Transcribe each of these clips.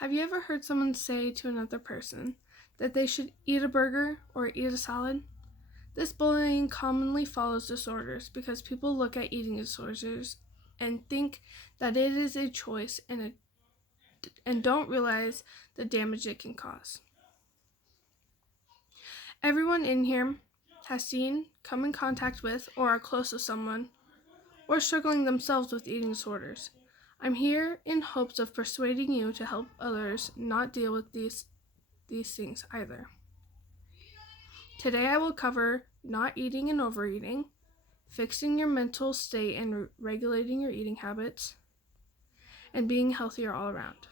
Have you ever heard someone say to another person that they should eat a burger or eat a salad? This bullying commonly follows disorders because people look at eating disorders and think that it is a choice and don't realize the damage it can cause. Everyone in here has seen, come in contact with, or are close to someone, or struggling themselves with eating disorders. I'm here in hopes of persuading you to help others not deal with these things either. Today I will cover not eating and overeating, fixing your mental state and regulating your eating habits, and being healthier all around.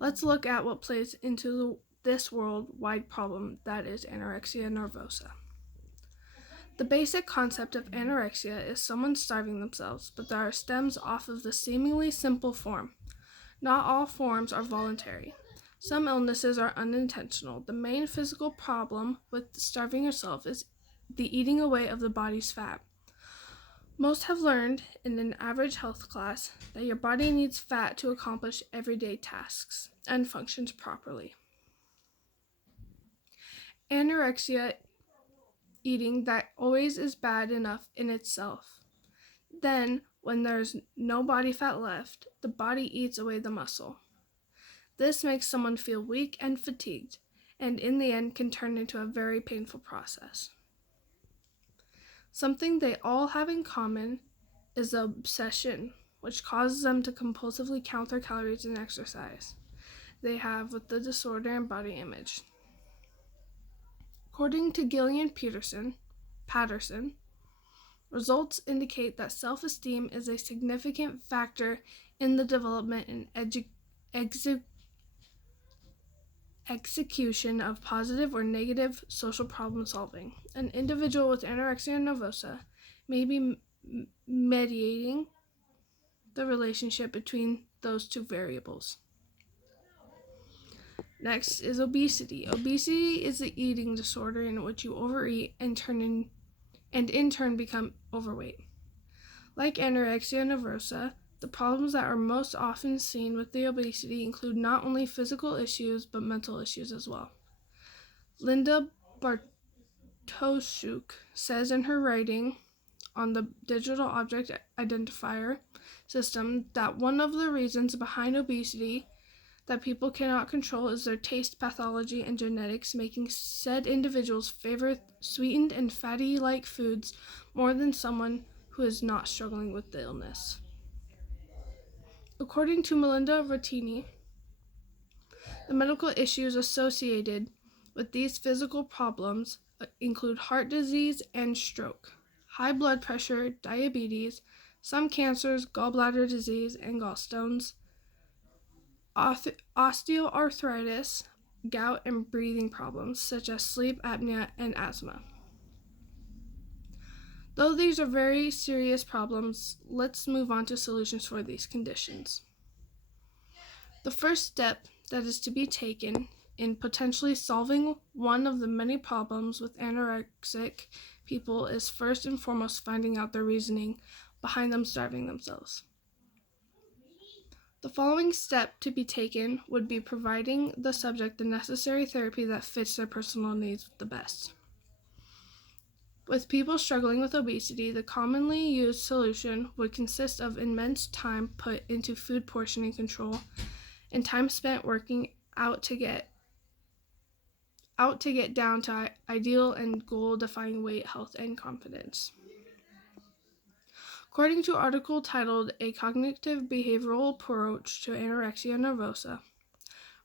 Let's look at what plays into this worldwide problem that is anorexia nervosa. The basic concept of anorexia is someone starving themselves, but there are stems off of the seemingly simple form. Not all forms are voluntary. Some illnesses are unintentional. The main physical problem with starving yourself is the eating away of the body's fat. Most have learned in an average health class that your body needs fat to accomplish everyday tasks and functions properly. Anorexia eating that always is bad enough in itself. Then, when there's no body fat left, the body eats away the muscle. This makes someone feel weak and fatigued, and in the end can turn into a very painful process. Something they all have in common is the obsession, which causes them to compulsively count their calories and exercise they have with the disorder and body image. According to Gillian Patterson, results indicate that self-esteem is a significant factor in the development and execution of positive or negative social problem solving. An individual with anorexia nervosa may be mediating the relationship between those two variables. Next is obesity. Obesity is the eating disorder in which you overeat and in turn become overweight. Like anorexia nervosa, the problems that are most often seen with the obesity include not only physical issues but mental issues as well. Linda Bartoshuk says in her writing on the digital object identifier system that one of the reasons behind obesity that people cannot control is their taste pathology and genetics, making said individuals favor sweetened and fatty-like foods more than someone who is not struggling with the illness. According to Melinda Rattini, the medical issues associated with these physical problems include heart disease and stroke, high blood pressure, diabetes, some cancers, gallbladder disease and gallstones, osteoarthritis, gout, and breathing problems such as sleep apnea and asthma. Though these are very serious problems, let's move on to solutions for these conditions. The first step that is to be taken in potentially solving one of the many problems with anorexic people is first and foremost finding out their reasoning behind them starving themselves. The following step to be taken would be providing the subject the necessary therapy that fits their personal needs the best. With people struggling with obesity, the commonly used solution would consist of immense time put into food portioning control and time spent working out to get down to ideal and goal-defying weight, health, and confidence. According to an article titled A Cognitive Behavioral Approach to Anorexia Nervosa,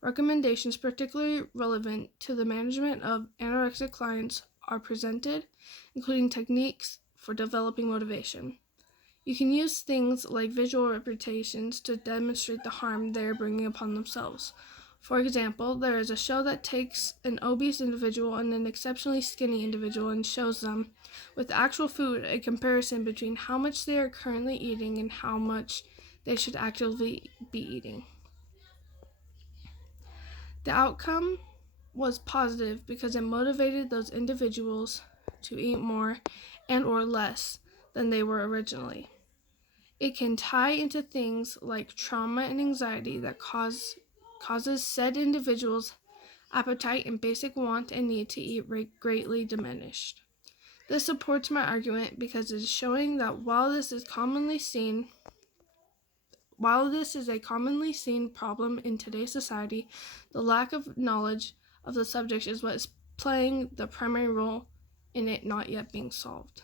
recommendations particularly relevant to the management of anorexic clients are presented, including techniques for developing motivation. You can use things like visual representations to demonstrate the harm they are bringing upon themselves. For example, there is a show that takes an obese individual and an exceptionally skinny individual and shows them, with actual food, a comparison between how much they are currently eating and how much they should actively be eating. The outcome was positive because it motivated those individuals to eat more and or less than they were originally. It can tie into things like trauma and anxiety that causes said individuals' appetite and basic want and need to eat greatly diminished. This supports my argument because it is showing that while this is a commonly seen problem in today's society, the lack of knowledge of the subject is what is playing the primary role in it not yet being solved.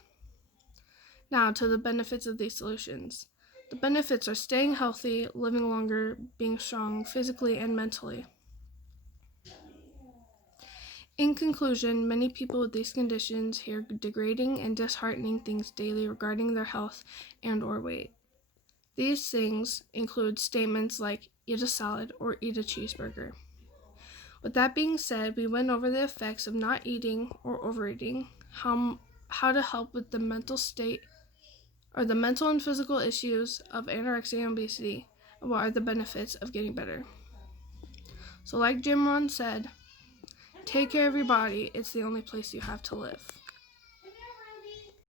Now, to the benefits of these solutions. The benefits are staying healthy, living longer, being strong physically and mentally. In conclusion, many people with these conditions hear degrading and disheartening things daily regarding their health and/or weight. These things include statements like eat a salad or eat a cheeseburger. With that being said, we went over the effects of not eating or overeating, how to help with the mental state or the mental and physical issues of anorexia and obesity, and what are the benefits of getting better. So like Jim Rohn said, take care of your body, it's the only place you have to live.